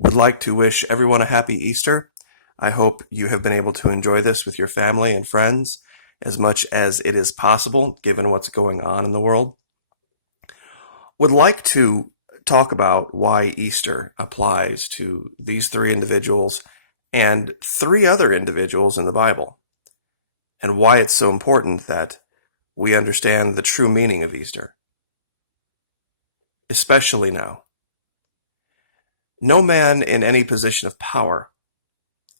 Would like to wish everyone a happy Easter. I hope you have been able to enjoy this with your family and friends as much as it is possible, given what's going on in the world. Would like to talk about why Easter applies to these three individuals and three other individuals in the Bible, and why it's so important that we understand the true meaning of Easter, especially now. No man in any position of power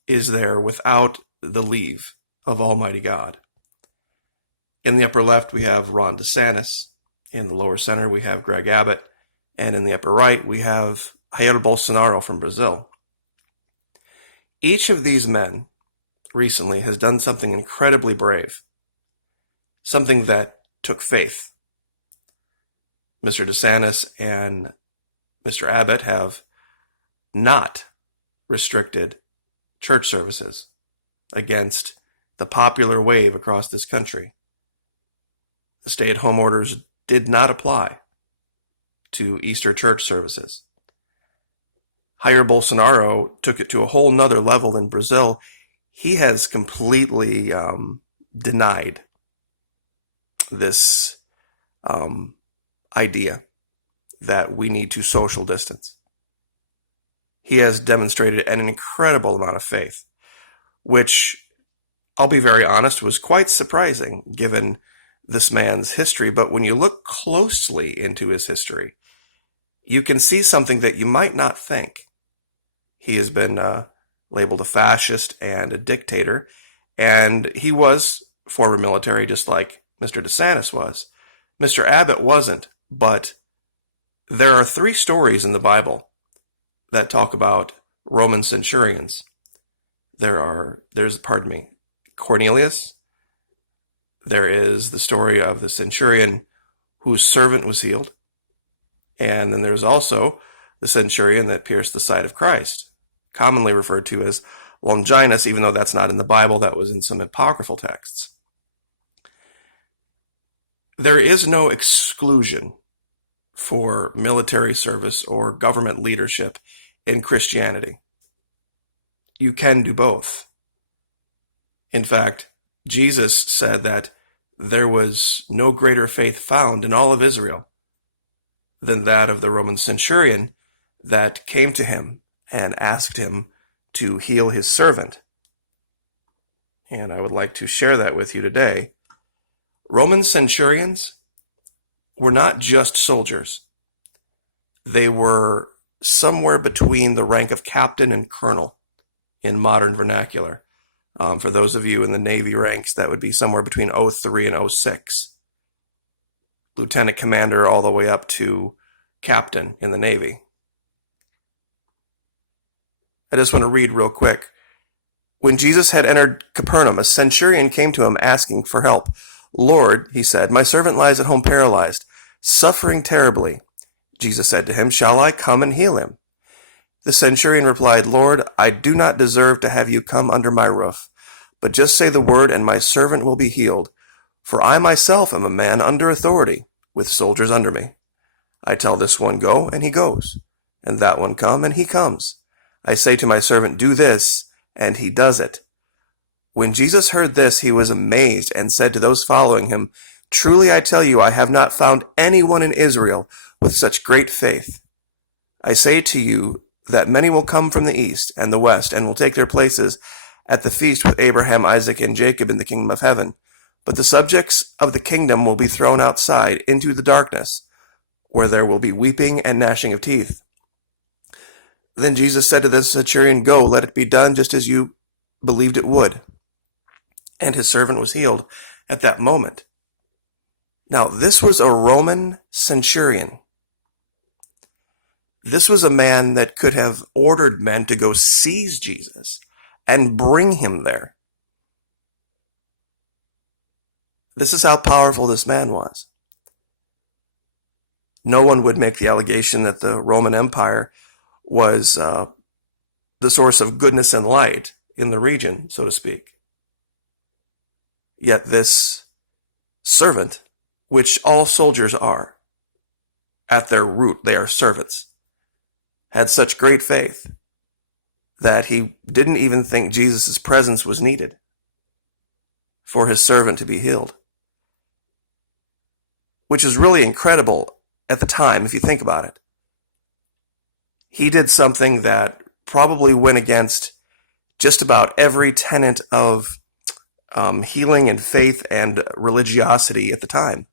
is there without the leave of Almighty God. In the upper left, we have Ron DeSantis. In the lower center, we have Greg Abbott. And in the upper right, we have Jair Bolsonaro from Brazil. Each of these men recently has done something incredibly brave, something that took faith. Mr. DeSantis and Mr. Abbott have not restricted church services against the popular wave across this country. The stay-at-home orders did not apply to Easter church services. Jair Bolsonaro took it to a whole nother level in Brazil. He has completely denied this idea that we need to social distance. He has demonstrated an incredible amount of faith, which, I'll be very honest, was quite surprising given this man's history. But when you look closely into his history, you can see something that you might not think. He has been labeled a fascist and a dictator, and he was former military, just like Mr. DeSantis was. Mr. Abbott wasn't, but there are three stories in the Bible that talk about Roman centurions. There's Cornelius. There is the story of the centurion whose servant was healed. And then there's also the centurion that pierced the side of Christ, commonly referred to as Longinus, even though that's not in the Bible, that was in some apocryphal texts. There is no exclusion for military service or government leadership in Christianity. You can do both. In fact, Jesus said that there was no greater faith found in all of Israel than that of the Roman centurion that came to him and asked him to heal his servant. And I would like to share that with you today. Roman centurions were not just soldiers. They were somewhere between the rank of captain and colonel in modern vernacular. For those of you in the Navy ranks, that would be somewhere between 03 and 06. Lieutenant commander all the way up to captain in the Navy. I just want to read real quick. When Jesus had entered Capernaum, a centurion came to him asking for help. "Lord," he said, "my servant lies at home paralyzed, suffering terribly." Jesus said to him, "Shall I come and heal him?" The centurion replied, "Lord, I do not deserve to have you come under my roof, but just say the word and my servant will be healed. For I myself am a man under authority, with soldiers under me. I tell this one, go, and he goes, and that one, come, and he comes. I say to my servant, do this, and he does it." When Jesus heard this, he was amazed and said to those following him, "Truly I tell you, I have not found anyone in Israel with such great faith. I say to you that many will come from the east and the west and will take their places at the feast with Abraham, Isaac, and Jacob in the kingdom of heaven. But the subjects of the kingdom will be thrown outside into the darkness, where there will be weeping and gnashing of teeth." Then Jesus said to the centurion, "Go, let it be done just as you believed it would." And his servant was healed at that moment. Now, this was a Roman centurion. This was a man that could have ordered men to go seize Jesus and bring him there. This is how powerful this man was. No one would make the allegation that the Roman Empire was the source of goodness and light in the region, so to speak. Yet this servant, which all soldiers are, at their root they are servants, had such great faith that he didn't even think Jesus' presence was needed for his servant to be healed. Which is really incredible at the time, if you think about it. He did something that probably went against just about every tenet of healing and faith and religiosity at the time.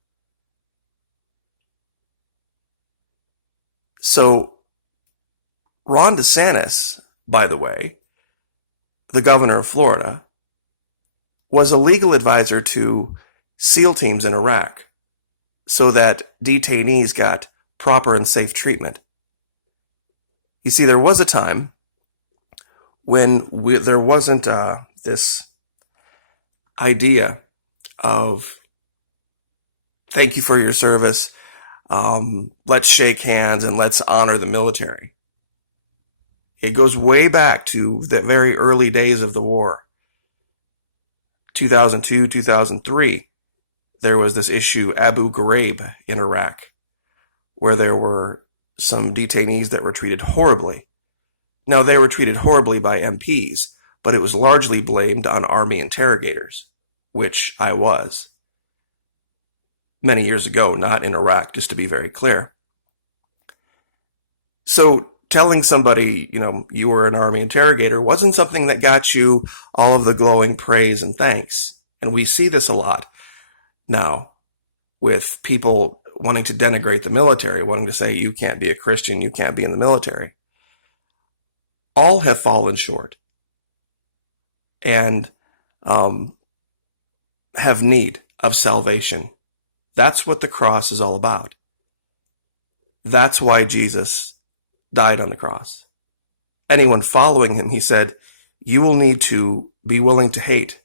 So, Ron DeSantis, by the way, the governor of Florida, was a legal advisor to SEAL teams in Iraq so that detainees got proper and safe treatment. You see, there was a time when there wasn't this idea of thank you for your service, let's shake hands and let's honor the military. It goes way back to the very early days of the war. 2002, 2003, there was this issue, Abu Ghraib in Iraq, where there were some detainees that were treated horribly. Now, they were treated horribly by MPs, but it was largely blamed on Army interrogators, which I was. Many years ago, not in Iraq, just to be very clear. So, telling somebody, you were an Army interrogator wasn't something that got you all of the glowing praise and thanks. And we see this a lot now with people wanting to denigrate the military, wanting to say you can't be a Christian, you can't be in the military. All have fallen short and have need of salvation. That's what the cross is all about. That's why Jesus died on the cross. Anyone following him, he said, you will need to be willing to hate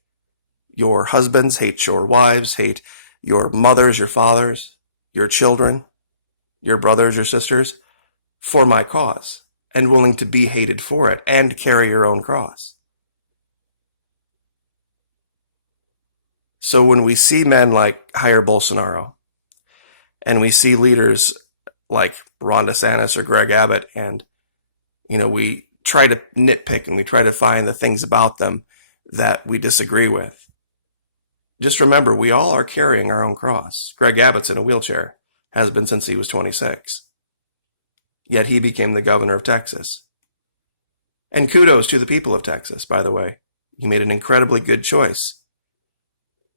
your husbands, hate your wives, hate your mothers, your fathers, your children, your brothers, your sisters, for my cause, and willing to be hated for it and carry your own cross. So when we see men like Jair Bolsonaro, and we see leaders like Ron DeSantis or Greg Abbott, and we try to nitpick and we try to find the things about them that we disagree with. Just remember, we all are carrying our own cross. Greg Abbott's in a wheelchair, has been since he was 26. Yet he became the governor of Texas. And kudos to the people of Texas, by the way. He made an incredibly good choice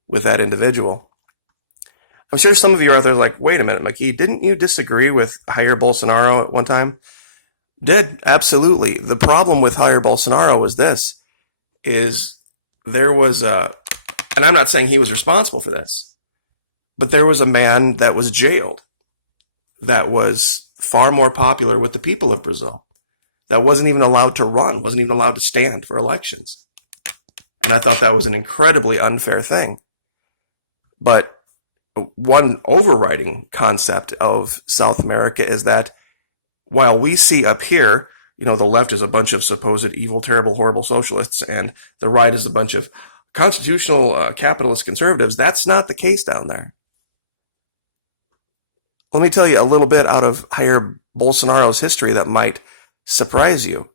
with that individual. I'm sure some of you are out there like, wait a minute, McKee, didn't you disagree with Jair Bolsonaro at one time? Did, absolutely. The problem with Jair Bolsonaro was this, is there was and I'm not saying he was responsible for this, but there was a man that was jailed that was far more popular with the people of Brazil, that wasn't even allowed to run, wasn't even allowed to stand for elections. And I thought that was an incredibly unfair thing. But one overriding concept of South America is that while we see up here, the left is a bunch of supposed evil, terrible, horrible socialists, and the right is a bunch of constitutional capitalist conservatives, that's not the case down there. Let me tell you a little bit out of Jair Bolsonaro's history that might surprise you.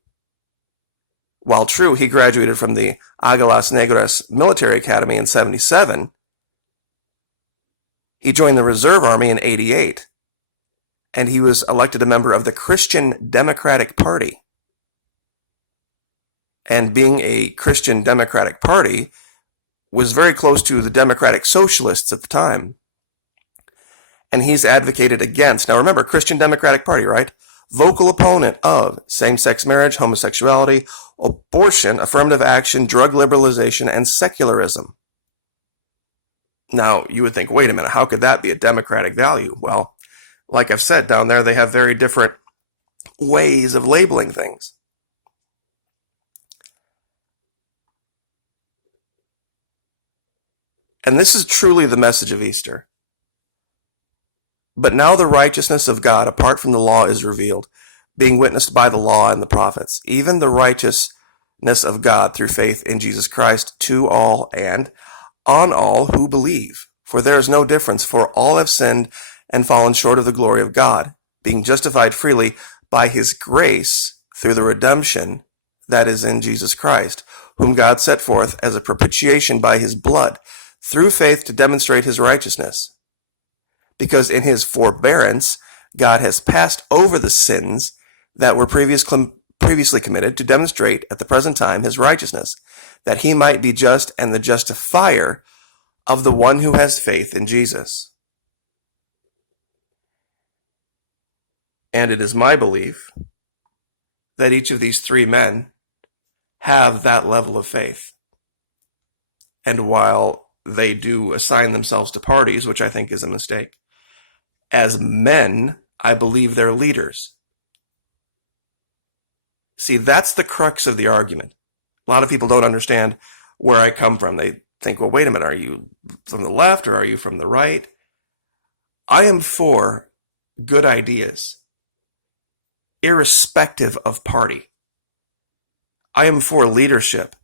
While true, he graduated from the Águilas Negras Military Academy in 1977, he joined the Reserve Army in 1988, and he was elected a member of the Christian Democratic Party. And being a Christian Democratic Party was very close to the Democratic Socialists at the time. And he's advocated against, now remember, Christian Democratic Party, right? Vocal opponent of same-sex marriage, homosexuality, abortion, affirmative action, drug liberalization, and secularism. Now, you would think, wait a minute, how could that be a democratic value? Well, like I've said, down there they have very different ways of labeling things. And this is truly the message of Easter. But now the righteousness of God apart from the law is revealed, being witnessed by the law and the prophets, even the righteousness of God through faith in Jesus Christ to all and on all who believe. For there is no difference, for all have sinned and fallen short of the glory of God, being justified freely by his grace through the redemption that is in Jesus Christ, whom God set forth as a propitiation by his blood, through faith to demonstrate his righteousness. Because in his forbearance, God has passed over the sins that were previously committed to demonstrate at the present time his righteousness, that he might be just and the justifier of the one who has faith in Jesus. And it is my belief that each of these three men have that level of faith. And while they do assign themselves to parties, which I think is a mistake, as men, I believe they're leaders. See, that's the crux of the argument. A lot of people don't understand where I come from. They think, well, wait a minute, are you from the left or are you from the right? I am for good ideas, irrespective of party. I am for leadership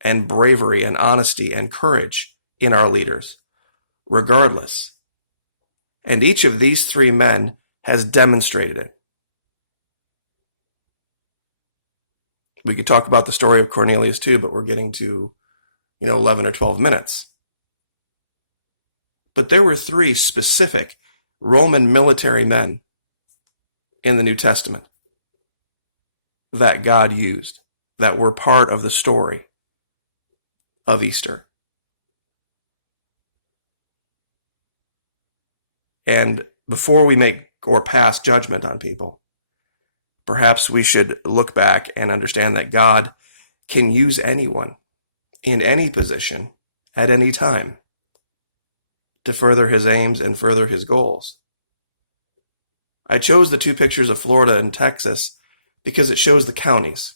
and bravery and honesty and courage in our leaders, regardless. And each of these three men has demonstrated it. We could talk about the story of Cornelius too, but we're getting to, 11 or 12 minutes. But there were three specific Roman military men in the New Testament that God used, that were part of the story of Easter. And before we make or pass judgment on people, perhaps we should look back and understand that God can use anyone in any position at any time to further his aims and further his goals. I chose the two pictures of Florida and Texas because it shows the counties.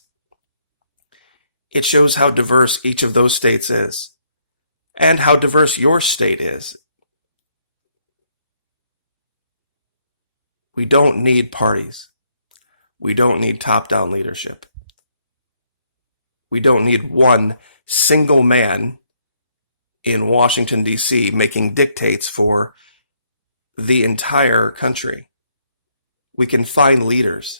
It shows how diverse each of those states is and how diverse your state is. We don't need parties. We don't need top-down leadership. We don't need one single man in Washington, D.C. making dictates for the entire country. We can find leaders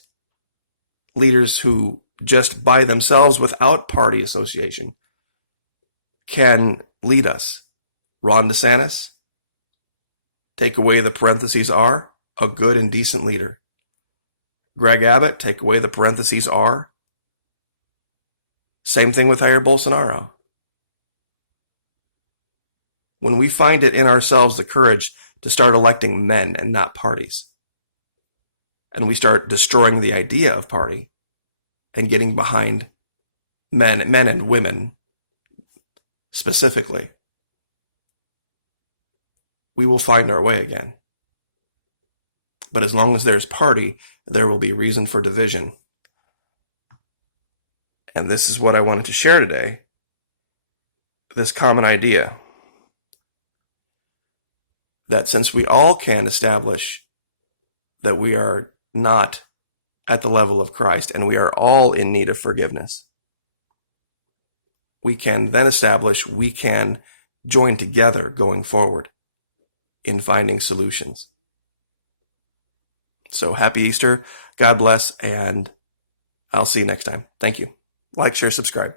who just by themselves, without party association, can lead us. Ron DeSantis, take away the parentheses are, a good and decent leader. Greg Abbott, take away the parentheses are. Same thing with Jair Bolsonaro. When we find it in ourselves the courage to start electing men and not parties, and we start destroying the idea of party and getting behind men and women specifically, we will find our way again. But as long as there's party, there will be reason for division. And this is what I wanted to share today, this common idea that since we all can establish that we are not at the level of Christ and we are all in need of forgiveness, we can then establish we can join together going forward in finding solutions. So happy Easter, God bless, and I'll see you next time. Thank you. Like, share, subscribe.